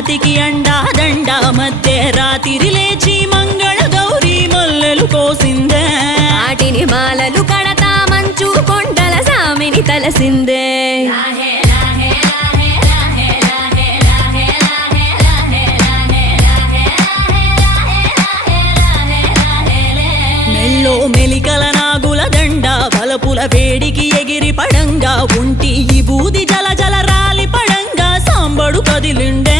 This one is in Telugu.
రాతికి అండా దండ మధ్య రాత్రి లేచి మంగళ గౌరీ మల్లెలు కోసిందే వాటిని మాలలు కడతా మంచు కొండల సామిని తలసిందే మెల్లో మెలికల నాగుల దండ బలపుల వేడికి ఎగిరి పడంగా ఉంటి ఈ బూది జల జల రాలి పడంగా సాంబడు కదిలిండే